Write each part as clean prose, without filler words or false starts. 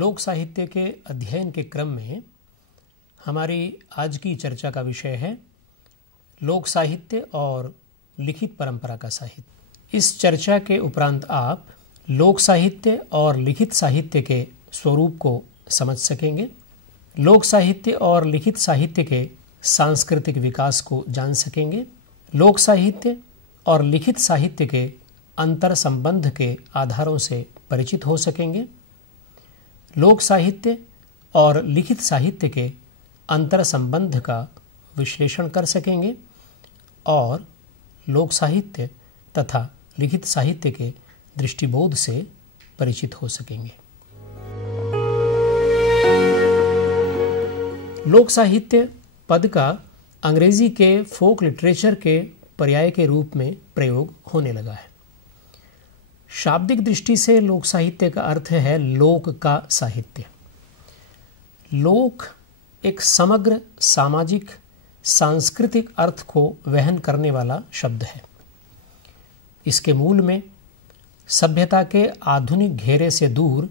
लोक साहित्य के अध्ययन के क्रम में हमारी आज की चर्चा का विषय है लोक साहित्य और लिखित परंपरा का साहित्य। इस चर्चा के उपरांत आप लोक साहित्य और लिखित साहित्य के स्वरूप को समझ सकेंगे, लोक साहित्य और लिखित साहित्य के सांस्कृतिक विकास को जान सकेंगे, लोक साहित्य और लिखित साहित्य के अंतर संबंध के आधारों से परिचित हो सकेंगे, लोक साहित्य और लिखित साहित्य के अंतर संबंध का विश्लेषण कर सकेंगे और लोक साहित्य तथा लिखित साहित्य के दृष्टिबोध से परिचित हो सकेंगे। लोक साहित्य पद का अंग्रेजी के फोक लिटरेचर के पर्याय के रूप में प्रयोग होने लगा है। शाब्दिक दृष्टि से लोक साहित्य का अर्थ है लोक का साहित्य। लोक एक समग्र सामाजिक सांस्कृतिक अर्थ को वहन करने वाला शब्द है। इसके मूल में सभ्यता के आधुनिक घेरे से दूर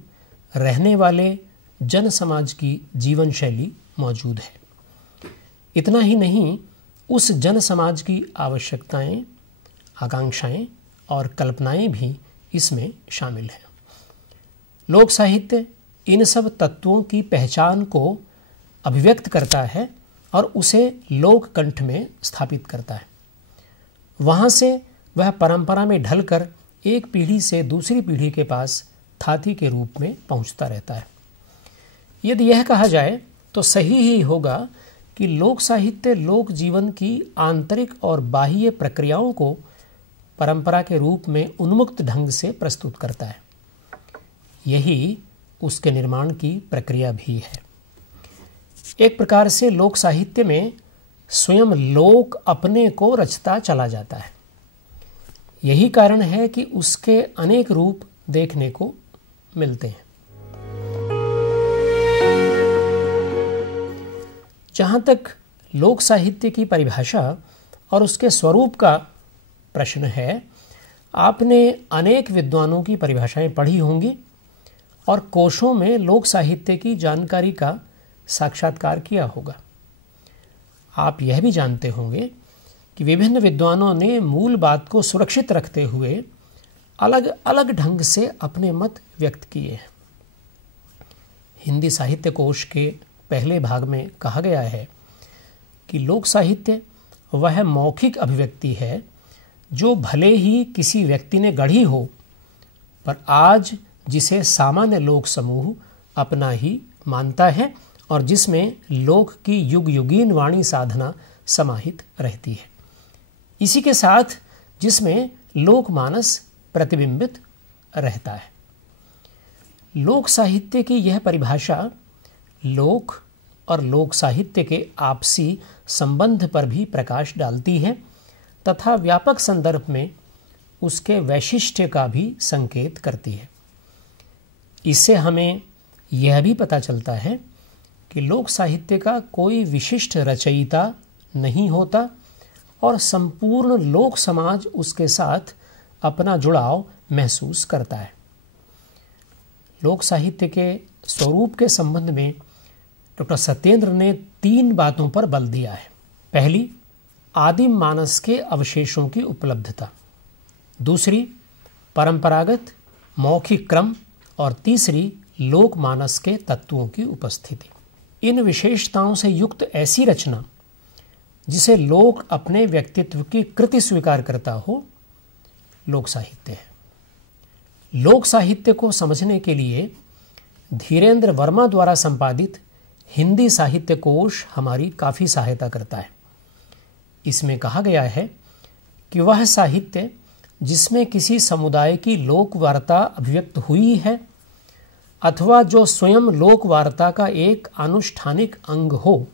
रहने वाले जन समाज की जीवन शैली मौजूद है। इतना ही नहीं, उस जन समाज की आवश्यकताएं, आकांक्षाएं और कल्पनाएं भी इसमें शामिल हैं। लोक साहित्य इन सब तत्वों की पहचान को अभिव्यक्त करता है और उसे लोक कंठ में स्थापित करता है। वहां से वह परंपरा में ढलकर एक पीढ़ी से दूसरी पीढ़ी के पास थाती के रूप में पहुंचता रहता है। यदि यह कहा जाए तो सही ही होगा कि लोक साहित्य लोक जीवन की आंतरिक और बाह्य प्रक्रियाओं को परंपरा के रूप में उन्मुक्त ढंग से प्रस्तुत करता है। यही उसके निर्माण की प्रक्रिया भी है। एक प्रकार से लोक साहित्य में स्वयं लोक अपने को रचता चला जाता है। यही कारण है कि उसके अनेक रूप देखने को मिलते हैं। जहाँ तक लोक साहित्य की परिभाषा और उसके स्वरूप का प्रश्न है, आपने अनेक विद्वानों की परिभाषाएं पढ़ी होंगी और कोशों में लोक साहित्य की जानकारी का साक्षात्कार किया होगा। आप यह भी जानते होंगे कि विभिन्न विद्वानों ने मूल बात को सुरक्षित रखते हुए अलग अलग ढंग से अपने मत व्यक्त किए हैं। हिंदी साहित्य कोश के पहले भाग में कहा गया है कि लोक साहित्य वह मौखिक अभिव्यक्ति है जो भले ही किसी व्यक्ति ने गढ़ी हो, पर आज जिसे सामान्य लोक समूह अपना ही मानता है और जिसमें लोक की युग युगीन वाणी साधना समाहित रहती है। इसी के साथ जिसमें लोक मानस प्रतिबिंबित रहता है। लोक साहित्य की यह परिभाषा लोक और लोक साहित्य के आपसी संबंध पर भी प्रकाश डालती है तथा व्यापक संदर्भ में उसके वैशिष्ट्य का भी संकेत करती है। इससे हमें यह भी पता चलता है कि लोक साहित्य का कोई विशिष्ट रचयिता नहीं होता और संपूर्ण लोक समाज उसके साथ अपना जुड़ाव महसूस करता है। लोक साहित्य के स्वरूप के संबंध में डॉक्टर सत्येंद्र ने 3 बातों पर बल दिया है। पहली, आदिम मानस के अवशेषों की उपलब्धता। दूसरी, परंपरागत मौखिक क्रम। और तीसरी, लोक मानस के तत्वों की उपस्थिति। इन विशेषताओं से युक्त ऐसी रचना जिसे लोक अपने व्यक्तित्व की कृति स्वीकार करता हो, लोक साहित्य है। लोक साहित्य को समझने के लिए धीरेन्द्र वर्मा द्वारा संपादित हिंदी साहित्य कोश हमारी काफ़ी सहायता करता है। इसमें कहा गया है कि वह साहित्य जिसमें किसी समुदाय की लोक वार्ता अभिव्यक्त हुई है अथवा जो स्वयं लोक वार्ता का एक आनुष्ठानिक अंग हो,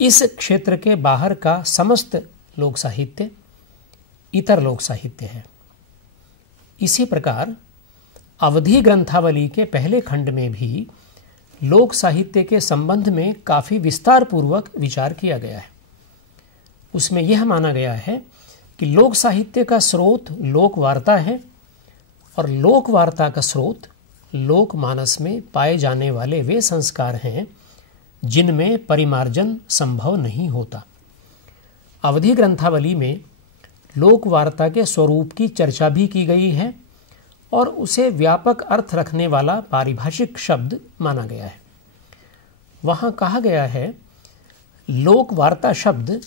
इस क्षेत्र के बाहर का समस्त लोक साहित्य इतर लोक साहित्य है। इसी प्रकार अवधि ग्रंथावली के पहले खंड में भी लोक साहित्य के संबंध में काफ़ी विस्तार पूर्वक विचार किया गया है। उसमें यह माना गया है कि लोक साहित्य का स्रोत लोक वार्ता है और लोक वार्ता का स्रोत लोकमानस में पाए जाने वाले वे संस्कार हैं जिनमें परिमार्जन संभव नहीं होता। अवधि ग्रंथावली में लोक वार्ता के स्वरूप की चर्चा भी की गई है और उसे व्यापक अर्थ रखने वाला पारिभाषिक शब्द माना गया है। वहाँ कहा गया है, लोक वार्ता शब्द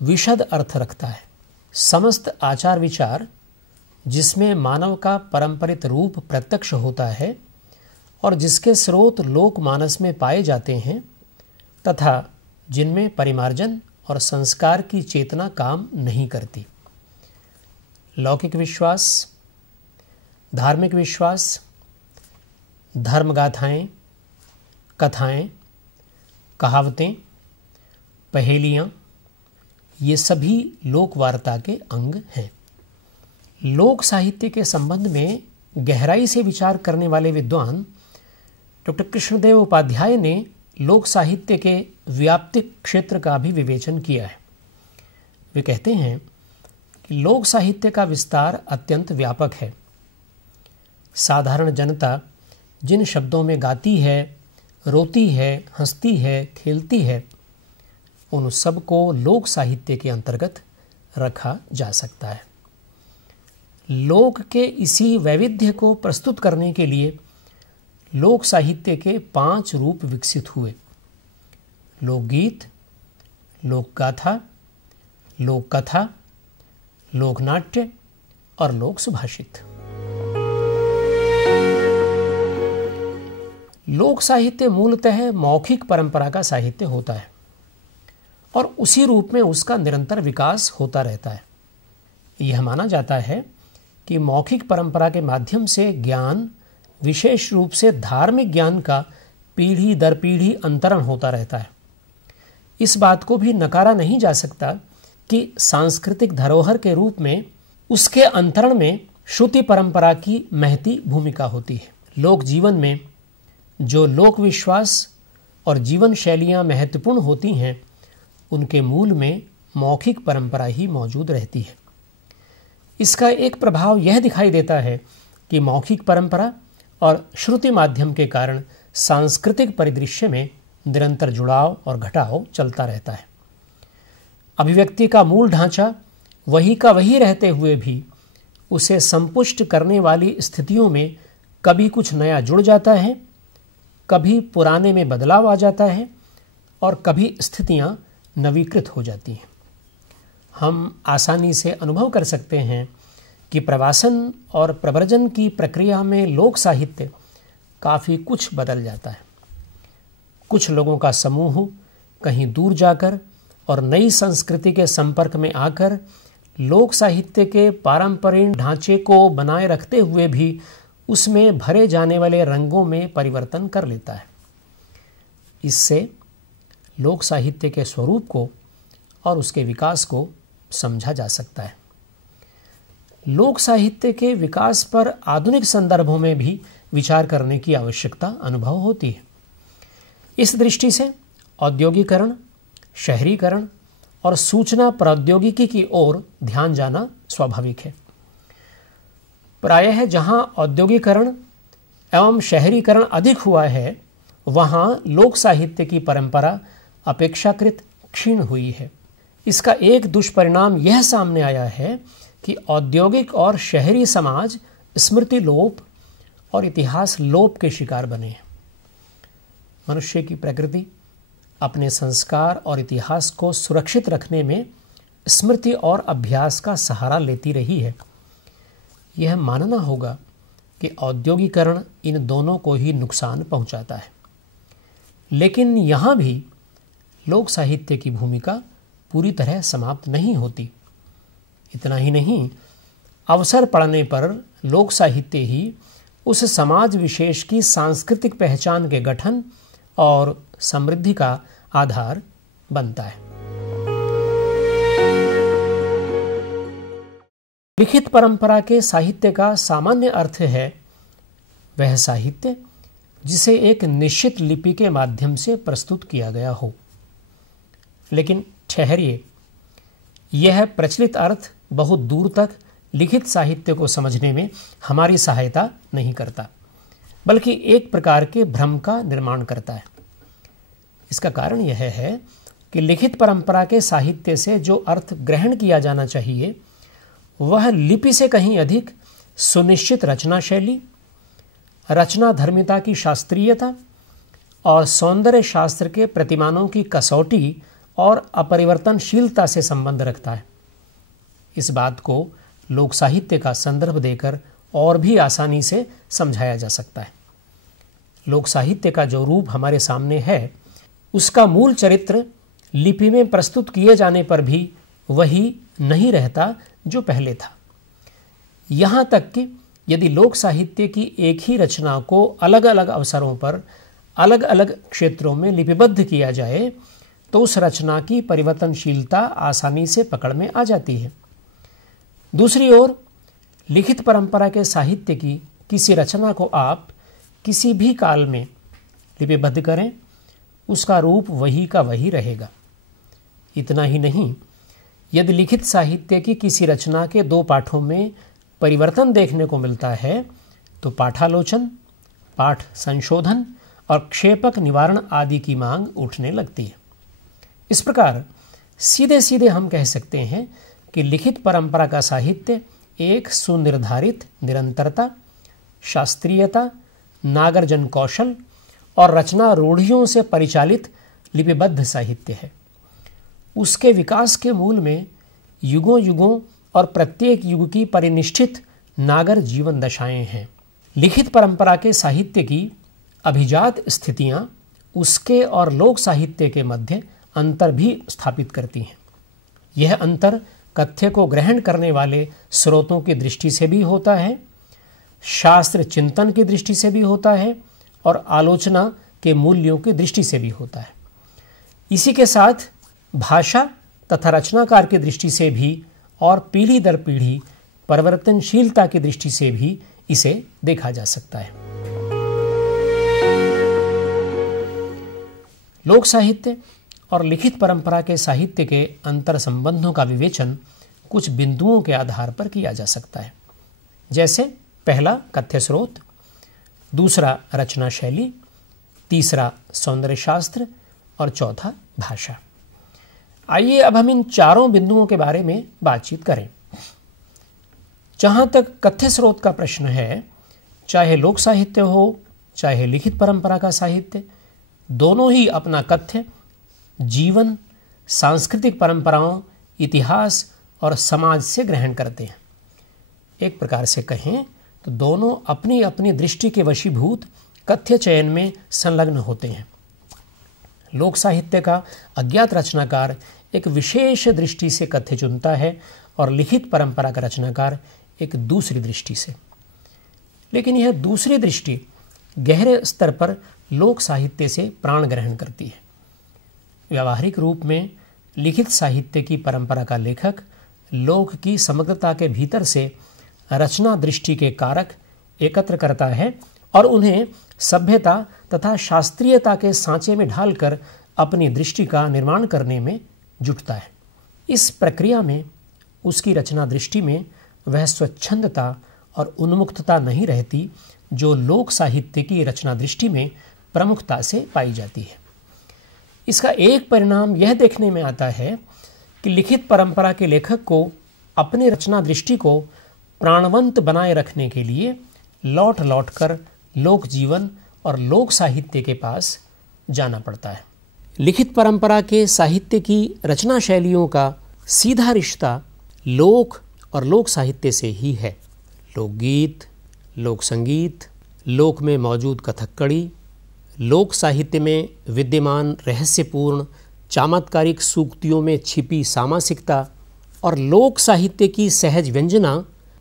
विशद अर्थ रखता है। समस्त आचार विचार जिसमें मानव का परंपरित रूप प्रत्यक्ष होता है और जिसके स्रोत लोकमानस में पाए जाते हैं तथा जिनमें परिमार्जन और संस्कार की चेतना काम नहीं करती। लौकिक विश्वास, धार्मिक विश्वास, धर्मगाथाएं, कथाएं, कहावतें, पहेलियाँ, ये सभी लोक वार्ता के अंग हैं। लोक साहित्य के संबंध में गहराई से विचार करने वाले विद्वान डॉक्टर कृष्णदेव उपाध्याय ने लोक साहित्य के व्याप्तिक क्षेत्र का भी विवेचन किया है। वे कहते हैं कि लोक साहित्य का विस्तार अत्यंत व्यापक है। साधारण जनता जिन शब्दों में गाती है, रोती है, हंसती है, खेलती है, उन सब को लोक साहित्य के अंतर्गत रखा जा सकता है। लोक के इसी वैविध्य को प्रस्तुत करने के लिए लोक साहित्य के 5 रूप विकसित हुए: लोकगीत, लोकगाथा, लोककथा, लोकनाट्य और लोक सुभाषित। लोक साहित्य मूलतः मौखिक परंपरा का साहित्य होता है और उसी रूप में उसका निरंतर विकास होता रहता है। यह माना जाता है कि मौखिक परंपरा के माध्यम से ज्ञान, विशेष रूप से धार्मिक ज्ञान का पीढ़ी दर पीढ़ी अंतरण होता रहता है। इस बात को भी नकारा नहीं जा सकता कि सांस्कृतिक धरोहर के रूप में उसके अंतरण में श्रुति परंपरा की महती भूमिका होती है। लोक जीवन में जो लोक विश्वास और जीवन शैलियाँ महत्वपूर्ण होती हैं, उनके मूल में मौखिक परंपरा ही मौजूद रहती है। इसका एक प्रभाव यह दिखाई देता है कि मौखिक परंपरा और श्रुति माध्यम के कारण सांस्कृतिक परिदृश्य में निरंतर जुड़ाव और घटाव चलता रहता है। अभिव्यक्ति का मूल ढांचा वही का वही रहते हुए भी उसे संपुष्ट करने वाली स्थितियों में कभी कुछ नया जुड़ जाता है, कभी पुराने में बदलाव आ जाता है और कभी स्थितियां नवीकृत हो जाती हैं। हम आसानी से अनुभव कर सकते हैं कि प्रवासन और प्रव्रजन की प्रक्रिया में लोक साहित्य काफ़ी कुछ बदल जाता है। कुछ लोगों का समूह कहीं दूर जाकर और नई संस्कृति के संपर्क में आकर लोक साहित्य के पारंपरिक ढांचे को बनाए रखते हुए भी उसमें भरे जाने वाले रंगों में परिवर्तन कर लेता है। इससे लोक साहित्य के स्वरूप को और उसके विकास को समझा जा सकता है। लोक साहित्य के विकास पर आधुनिक संदर्भों में भी विचार करने की आवश्यकता अनुभव होती है। इस दृष्टि से औद्योगिकरण, शहरीकरण और सूचना प्रौद्योगिकी की ओर ध्यान जाना स्वाभाविक है। प्रायः जहां औद्योगिकरण एवं शहरीकरण अधिक हुआ है, वहां लोक साहित्य की परंपरा अपेक्षाकृत क्षीण हुई है। इसका एक दुष्परिणाम यह सामने आया है कि औद्योगिक और शहरी समाज स्मृति लोप और इतिहास लोप के शिकार बने हैं। मनुष्य की प्रकृति अपने संस्कार और इतिहास को सुरक्षित रखने में स्मृति और अभ्यास का सहारा लेती रही है। यह मानना होगा कि औद्योगिकरण इन दोनों को ही नुकसान पहुंचाता है। लेकिन यहाँ भी लोक साहित्य की भूमिका पूरी तरह समाप्त नहीं होती। इतना ही नहीं, अवसर पड़ने पर लोक साहित्य ही उस समाज विशेष की सांस्कृतिक पहचान के गठन और समृद्धि का आधार बनता है। लिखित परंपरा के साहित्य का सामान्य अर्थ है वह साहित्य जिसे एक निश्चित लिपि के माध्यम से प्रस्तुत किया गया हो। लेकिन ठहरिए, यह प्रचलित अर्थ बहुत दूर तक लिखित साहित्य को समझने में हमारी सहायता नहीं करता। बल्कि एक प्रकार के भ्रम का निर्माण करता है। इसका कारण यह है कि लिखित परंपरा के साहित्य से जो अर्थ ग्रहण किया जाना चाहिए वह लिपि से कहीं अधिक सुनिश्चित रचना शैली, रचना धर्मिता की शास्त्रीयता और सौंदर्य शास्त्र के प्रतिमानों की कसौटी और अपरिवर्तनशीलता से संबंध रखता है। इस बात को लोक साहित्य का संदर्भ देकर और भी आसानी से समझाया जा सकता है। लोक साहित्य का जो रूप हमारे सामने है उसका मूल चरित्र लिपि में प्रस्तुत किए जाने पर भी वही नहीं रहता जो पहले था। यहाँ तक कि यदि लोक साहित्य की एक ही रचना को अलग अलग अवसरों पर अलग अलग क्षेत्रों में लिपिबद्ध किया जाए तो उस रचना की परिवर्तनशीलता आसानी से पकड़ में आ जाती है। दूसरी ओर लिखित परंपरा के साहित्य की किसी रचना को आप किसी भी काल में लिपिबद्ध करें, उसका रूप वही का वही रहेगा। इतना ही नहीं, यदि लिखित साहित्य की किसी रचना के 2 पाठों में परिवर्तन देखने को मिलता है तो पाठालोचन, पाठ संशोधन और क्षेपक निवारण आदि की मांग उठने लगती है। इस प्रकार सीधे सीधे हम कह सकते हैं कि लिखित परंपरा का साहित्य एक सुनिर्धारित निरंतरता, शास्त्रीयता, नागरजन कौशल और रचना रूढ़ियों से परिचालित लिपिबद्ध साहित्य है। उसके विकास के मूल में युगों युगों और प्रत्येक युग की परिनिष्ठित नागर जीवन दशाएं हैं। लिखित परंपरा के साहित्य की अभिजात स्थितियां उसके और लोक साहित्य के मध्य अंतर भी स्थापित करती हैं। यह अंतर कथ्य को ग्रहण करने वाले स्रोतों की दृष्टि से भी होता है, शास्त्र चिंतन की दृष्टि से भी होता है और आलोचना के मूल्यों की दृष्टि से भी होता है। इसी के साथ भाषा तथा रचनाकार की दृष्टि से भी और पीढ़ी दर पीढ़ी परिवर्तनशीलता की दृष्टि से भी इसे देखा जा सकता है। लोक साहित्य और लिखित परंपरा के साहित्य के अंतर संबंधों का विवेचन कुछ बिंदुओं के आधार पर किया जा सकता है, जैसे पहला कथ्य स्रोत, दूसरा रचना शैली, तीसरा सौंदर्य शास्त्र और चौथा भाषा। आइए अब हम इन चारों बिंदुओं के बारे में बातचीत करें। जहां तक कथ्य स्रोत का प्रश्न है, चाहे लोक साहित्य हो चाहे लिखित परंपरा का साहित्य, दोनों ही अपना कथ्य जीवन, सांस्कृतिक परंपराओं, इतिहास और समाज से ग्रहण करते हैं। एक प्रकार से कहें तो दोनों अपनी अपनी दृष्टि के वशीभूत कथ्य चयन में संलग्न होते हैं। लोक साहित्य का अज्ञात रचनाकार एक विशेष दृष्टि से कथ्य चुनता है और लिखित परंपरा का रचनाकार एक दूसरी दृष्टि से। लेकिन यह दूसरी दृष्टि गहरे स्तर पर लोक साहित्य से प्राण ग्रहण करती है। व्यावहारिक रूप में लिखित साहित्य की परंपरा का लेखक लोक की समग्रता के भीतर से रचना दृष्टि के कारक एकत्र करता है और उन्हें सभ्यता तथा शास्त्रीयता के सांचे में ढालकर अपनी दृष्टि का निर्माण करने में जुटता है। इस प्रक्रिया में उसकी रचना दृष्टि में वह स्वच्छंदता और उन्मुक्तता नहीं रहती जो लोक साहित्य की रचना दृष्टि में प्रमुखता से पाई जाती है। इसका एक परिणाम यह देखने में आता है कि लिखित परंपरा के लेखक को अपनी रचना दृष्टि को प्राणवंत बनाए रखने के लिए लौट लौट कर लोक जीवन और लोक साहित्य के पास जाना पड़ता है। लिखित परंपरा के साहित्य की रचना शैलियों का सीधा रिश्ता लोक और लोक साहित्य से ही है। लोकगीत, लोक संगीत, लोक में मौजूद कथकड़ी, लोक साहित्य में विद्यमान रहस्यपूर्ण चमत्कारिक सूक्तियों में छिपी सामासिकता और लोक साहित्य की सहज व्यंजना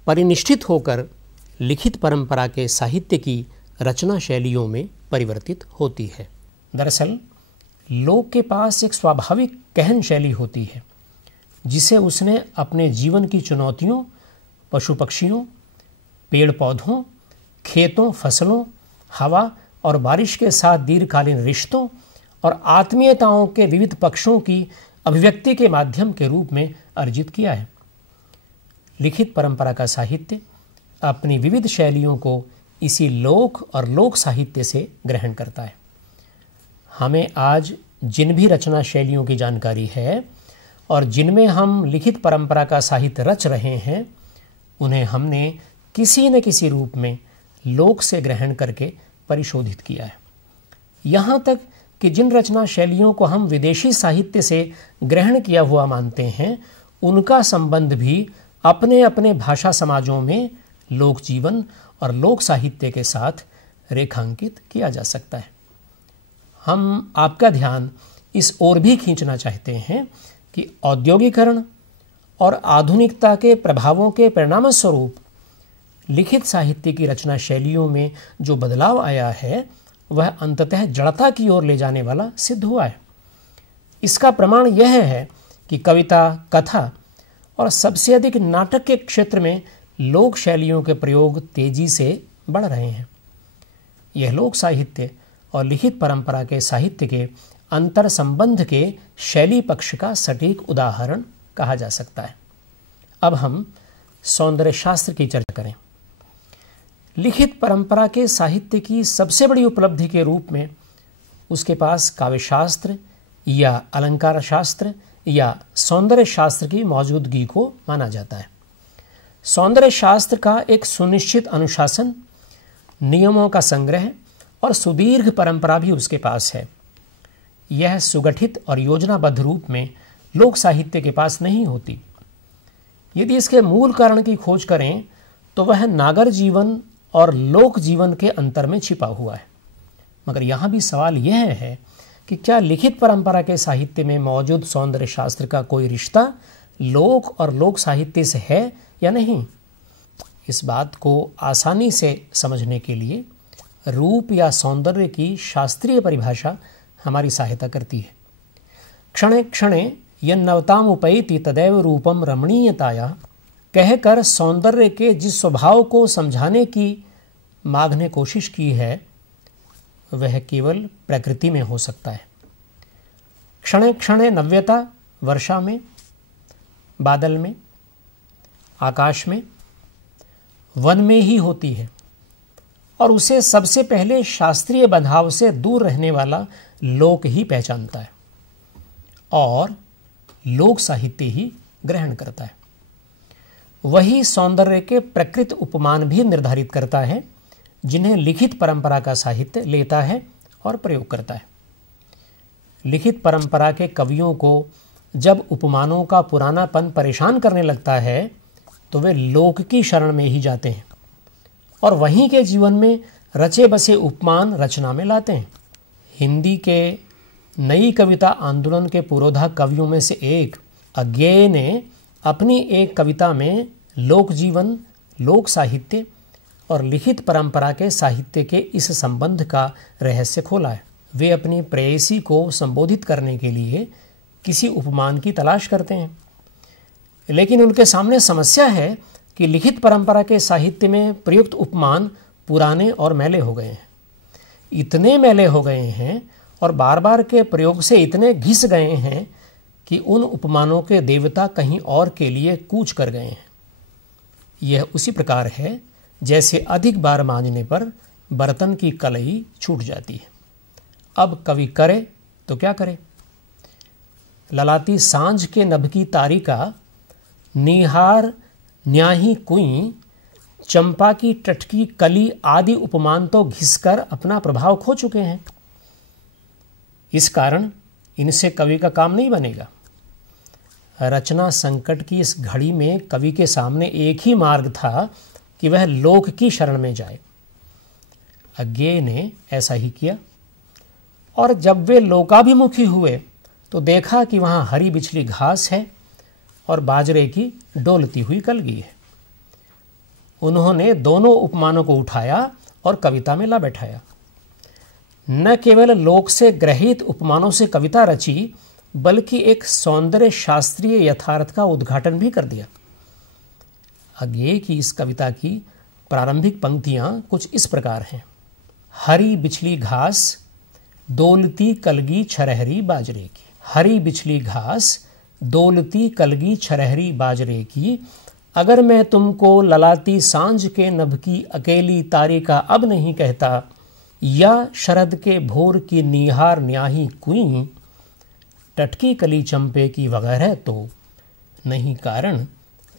परिनिष्ठित होकर लिखित परंपरा के साहित्य की रचना शैलियों में परिवर्तित होती है। दरअसल लोक के पास एक स्वाभाविक कहन शैली होती है जिसे उसने अपने जीवन की चुनौतियों, पशु पक्षियों, पेड़ पौधों, खेतों, फसलों, हवा और बारिश के साथ दीर्घकालीन रिश्तों और आत्मीयताओं के विविध पक्षों की अभिव्यक्ति के माध्यम के रूप में अर्जित किया है। लिखित परंपरा का साहित्य अपनी विविध शैलियों को इसी लोक और लोक साहित्य से ग्रहण करता है। हमें आज जिन भी रचना शैलियों की जानकारी है और जिनमें हम लिखित परंपरा का साहित्य रच रहे हैं, उन्हें हमने किसी न किसी रूप में लोक से ग्रहण करके परिशोधित किया है। यहाँ तक कि जिन रचना शैलियों को हम विदेशी साहित्य से ग्रहण किया हुआ मानते हैं, उनका संबंध भी अपने अपने भाषा समाजों में लोक जीवन और लोक साहित्य के साथ रेखांकित किया जा सकता है। हम आपका ध्यान इस ओर भी खींचना चाहते हैं कि औद्योगिकरण और आधुनिकता के प्रभावों के परिणाम स्वरूप लिखित साहित्य की रचना शैलियों में जो बदलाव आया है, वह अंततः जड़ता की ओर ले जाने वाला सिद्ध हुआ है। इसका प्रमाण यह है कि कविता, कथा और सबसे अधिक नाटक के क्षेत्र में लोक शैलियों के प्रयोग तेजी से बढ़ रहे हैं। यह लोक साहित्य और लिखित परंपरा के साहित्य के अंतर संबंध के शैली पक्ष का सटीक उदाहरण कहा जा सकता है। अब हम सौंदर्य शास्त्र की चर्चा करें। लिखित परंपरा के साहित्य की सबसे बड़ी उपलब्धि के रूप में उसके पास काव्य शास्त्र या अलंकार शास्त्र या सौंदर्य शास्त्र की मौजूदगी को माना जाता है। सौंदर्य शास्त्र का एक सुनिश्चित अनुशासन, नियमों का संग्रह और सुदीर्घ परंपरा भी उसके पास है। यह सुगठित और योजनाबद्ध रूप में लोक साहित्य के पास नहीं होती। यदि इसके मूल कारण की खोज करें तो वह नागर जीवन और लोक जीवन के अंतर में छिपा हुआ है। मगर यहाँ भी सवाल यह है कि क्या लिखित परंपरा के साहित्य में मौजूद सौंदर्य शास्त्र का कोई रिश्ता लोक और लोक साहित्य से है या नहीं? इस बात को आसानी से समझने के लिए रूप या सौंदर्य की शास्त्रीय परिभाषा हमारी सहायता करती है। क्षणे क्षणे यन्नवतामुपैति तदैव रूपम रमणीयताया कहकर सौंदर्य के जिस स्वभाव को समझाने की माघ ने कोशिश की है, वह केवल प्रकृति में हो सकता है। क्षणे क्षणे नव्यता वर्षा में, बादल में, आकाश में, वन में ही होती है और उसे सबसे पहले शास्त्रीय बंधाव से दूर रहने वाला लोक ही पहचानता है और लोक साहित्य ही ग्रहण करता है। वही सौंदर्य के प्रकृत उपमान भी निर्धारित करता है, जिन्हें लिखित परंपरा का साहित्य लेता है और प्रयोग करता है। लिखित परंपरा के कवियों को जब उपमानों का पुरानापन परेशान करने लगता है, तो वे लोक की शरण में ही जाते हैं और वहीं के जीवन में रचे बसे उपमान रचना में लाते हैं। हिंदी के नई कविता आंदोलन के पुरोधा कवियों में से एक अज्ञेय ने अपनी एक कविता में लोक जीवन, लोक साहित्य और लिखित परंपरा के साहित्य के इस संबंध का रहस्य खोला है। वे अपनी प्रेयसी को संबोधित करने के लिए किसी उपमान की तलाश करते हैं, लेकिन उनके सामने समस्या है कि लिखित परंपरा के साहित्य में प्रयुक्त उपमान पुराने और मैले हो गए हैं। इतने मैले हो गए हैं और बार बार के प्रयोग से इतने घिस गए हैं कि उन उपमानों के देवता कहीं और के लिए कूच कर गए हैं। यह उसी प्रकार है जैसे अधिक बार मांजने पर बर्तन की कलई छूट जाती है। अब कवि करे तो क्या करे? ललाती सांझ के नभ की तारिका, निहार न्याही कुई, चंपा की टटकी कली आदि उपमान तो घिसकर अपना प्रभाव खो चुके हैं। इस कारण इनसे कवि का काम नहीं बनेगा। रचना संकट की इस घड़ी में कवि के सामने एक ही मार्ग था कि वह लोक की शरण में जाए। अज्ञेय ने ऐसा ही किया और जब वे लोकाभिमुखी हुए तो देखा कि वहां हरी बिछली घास है और बाजरे की डोलती हुई कलगी है। उन्होंने दोनों उपमानों को उठाया और कविता में ला बैठाया। न केवल लोक से ग्रहित उपमानों से कविता रची, बल्कि एक सौंदर्य शास्त्रीय यथार्थ का उद्घाटन भी कर दिया। अज्ञेय की इस कविता की प्रारंभिक पंक्तियां कुछ इस प्रकार हैं। हरी बिछली घास, डोलती कलगी छरहरी बाजरे की। हरी बिछली घास, डोलती कलगी छरहरी बाजरे की, अगर मैं तुमको ललाती सांझ के नभ की अकेली तारिका अब नहीं कहता, या शरद के भोर की निहार न्याही कुई, टटकी कली चंपे की वगैरह तो नहीं कारण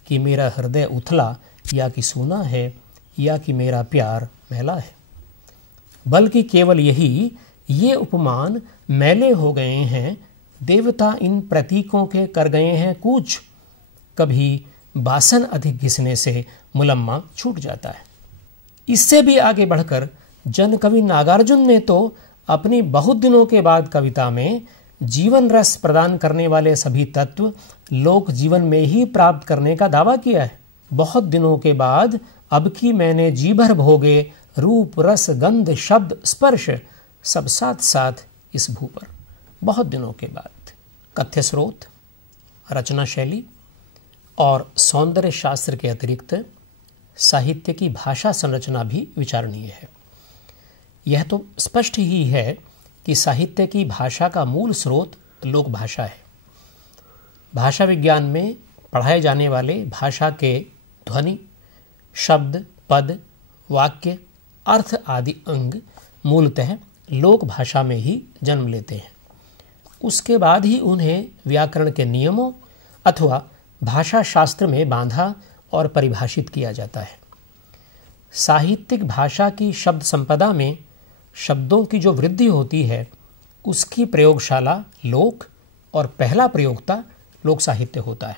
कि मेरा हृदय उथला या कि सूना है, या कि मेरा प्यार मैला है। बल्कि केवल यही ये उपमान मैले हो गए हैं, देवता इन प्रतीकों के कर गए हैं कूच, कभी बासन अधिक घिसने से मुलम्मा छूट जाता है। इससे भी आगे बढ़कर जन कवि नागार्जुन ने तो अपनी बहुत दिनों के बाद कविता में जीवन रस प्रदान करने वाले सभी तत्व लोक जीवन में ही प्राप्त करने का दावा किया है। बहुत दिनों के बाद अब की मैंने जी भर भोगे, रूप रस गंध शब्द स्पर्श सब साथ साथ इस भू पर। बहुत दिनों के बाद कथ्य स्रोत, रचना शैली और सौंदर्य शास्त्र के अतिरिक्त साहित्य की भाषा संरचना भी विचारणीय है। यह तो स्पष्ट ही है कि साहित्य की भाषा का मूल स्रोत लोक भाषा है। भाषा विज्ञान में पढ़ाए जाने वाले भाषा के ध्वनि, शब्द, पद, वाक्य, अर्थ आदि अंग मूलतः लोक भाषा में ही जन्म लेते हैं। उसके बाद ही उन्हें व्याकरण के नियमों अथवा भाषा शास्त्र में बांधा और परिभाषित किया जाता है। साहित्यिक भाषा की शब्द संपदा में शब्दों की जो वृद्धि होती है, उसकी प्रयोगशाला लोक और पहला प्रयोक्ता लोक साहित्य होता है।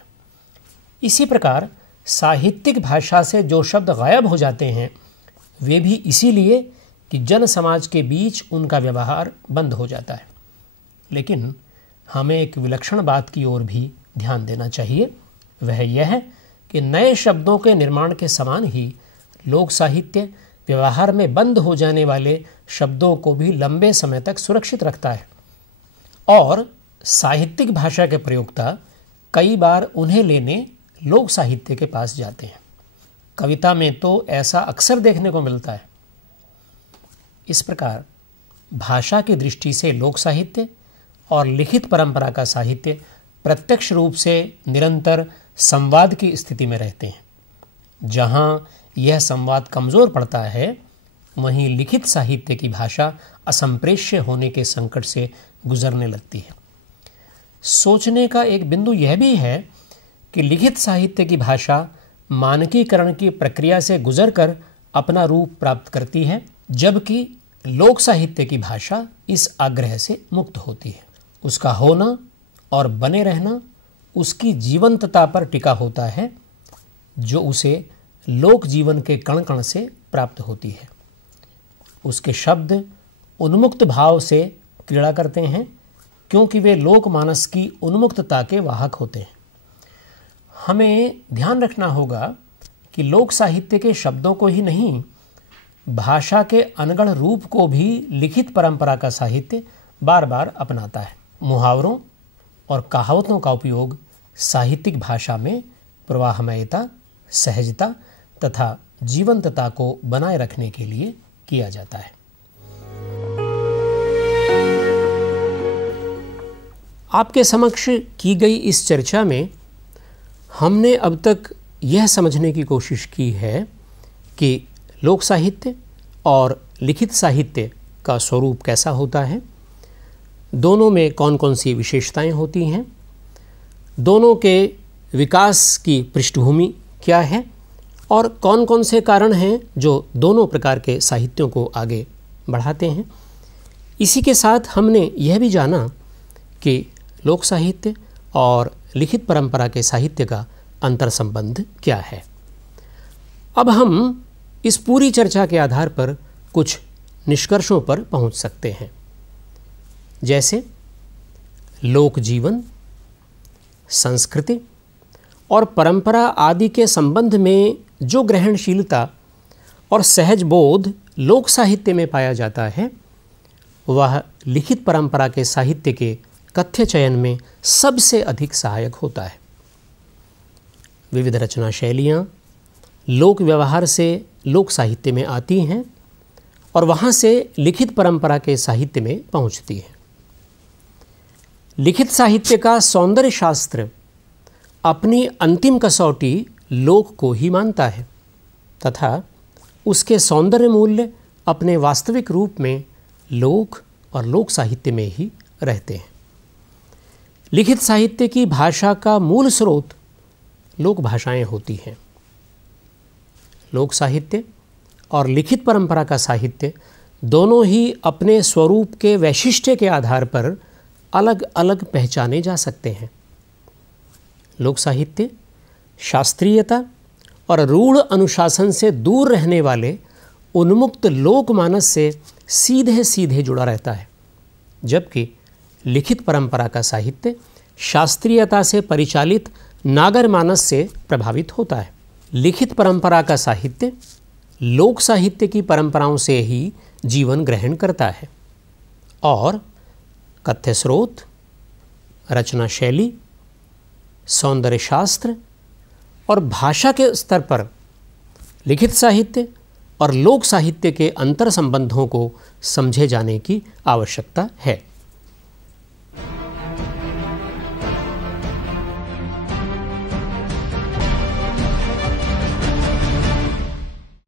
इसी प्रकार साहित्यिक भाषा से जो शब्द गायब हो जाते हैं, वे भी इसीलिए कि जन समाज के बीच उनका व्यवहार बंद हो जाता है। लेकिन हमें एक विलक्षण बात की ओर भी ध्यान देना चाहिए, वह यह है कि नए शब्दों के निर्माण के समान ही लोक साहित्य व्यवहार में बंद हो जाने वाले शब्दों को भी लंबे समय तक सुरक्षित रखता है, और साहित्यिक भाषा के प्रयोक्ता कई बार उन्हें लेने लोक साहित्य के पास जाते हैं। कविता में तो ऐसा अक्सर देखने को मिलता है। इस प्रकार भाषा की दृष्टि से लोक साहित्य और लिखित परंपरा का साहित्य प्रत्यक्ष रूप से निरंतर संवाद की स्थिति में रहते हैं। जहां यह संवाद कमजोर पड़ता है, वहीं लिखित साहित्य की भाषा असंप्रेष्य होने के संकट से गुजरने लगती है। सोचने का एक बिंदु यह भी है कि लिखित साहित्य की भाषा मानकीकरण की प्रक्रिया से गुजरकर अपना रूप प्राप्त करती है, जबकि लोक साहित्य की भाषा इस आग्रह से मुक्त होती है। उसका होना और बने रहना उसकी जीवंतता पर टिका होता है, जो उसे लोक जीवन के कण कण से प्राप्त होती है। उसके शब्द उन्मुक्त भाव से क्रीड़ा करते हैं, क्योंकि वे लोकमानस की उन्मुक्तता के वाहक होते हैं। हमें ध्यान रखना होगा कि लोक साहित्य के शब्दों को ही नहीं, भाषा के अनगढ़ रूप को भी लिखित परंपरा का साहित्य बार बार अपनाता है। मुहावरों और कहावतों का उपयोग साहित्यिक भाषा में प्रवाहमयता, सहजता तथा जीवंतता को बनाए रखने के लिए किया जाता है। आपके समक्ष की गई इस चर्चा में हमने अब तक यह समझने की कोशिश की है कि लोक साहित्य और लिखित साहित्य का स्वरूप कैसा होता है, दोनों में कौन कौन सी विशेषताएं होती हैं, दोनों के विकास की पृष्ठभूमि क्या है और कौन कौन से कारण हैं जो दोनों प्रकार के साहित्यों को आगे बढ़ाते हैं। इसी के साथ हमने यह भी जाना कि लोक साहित्य और लिखित परंपरा के साहित्य का अंतर संबंध क्या है। अब हम इस पूरी चर्चा के आधार पर कुछ निष्कर्षों पर पहुंच सकते हैं, जैसे लोक जीवन, संस्कृति और परंपरा आदि के संबंध में जो ग्रहणशीलता और सहज बोध लोक साहित्य में पाया जाता है, वह लिखित परंपरा के साहित्य के कथ्य चयन में सबसे अधिक सहायक होता है। विविध रचना शैलियाँ लोक व्यवहार से लोक साहित्य में आती हैं और वहाँ से लिखित परंपरा के साहित्य में पहुँचती हैं। लिखित साहित्य का सौंदर्य शास्त्र अपनी अंतिम कसौटी लोक को ही मानता है तथा उसके सौंदर्य मूल्य अपने वास्तविक रूप में लोक और लोक साहित्य में ही रहते हैं। लिखित साहित्य की भाषा का मूल स्रोत लोक भाषाएं होती हैं। लोक साहित्य और लिखित परंपरा का साहित्य दोनों ही अपने स्वरूप के वैशिष्ट्य के आधार पर अलग अलग पहचाने जा सकते हैं। लोक साहित्य शास्त्रीयता और रूढ़ अनुशासन से दूर रहने वाले उन्मुक्त लोकमानस से सीधे सीधे जुड़ा रहता है, जबकि लिखित परंपरा का साहित्य शास्त्रीयता से परिचालित नागर मानस से प्रभावित होता है। लिखित परंपरा का साहित्य लोक साहित्य की परंपराओं से ही जीवन ग्रहण करता है और कथ्य स्रोत, रचना शैली, सौंदर्य शास्त्र और भाषा के स्तर पर लिखित साहित्य और लोक साहित्य के अंतर संबंधों को समझे जाने की आवश्यकता है।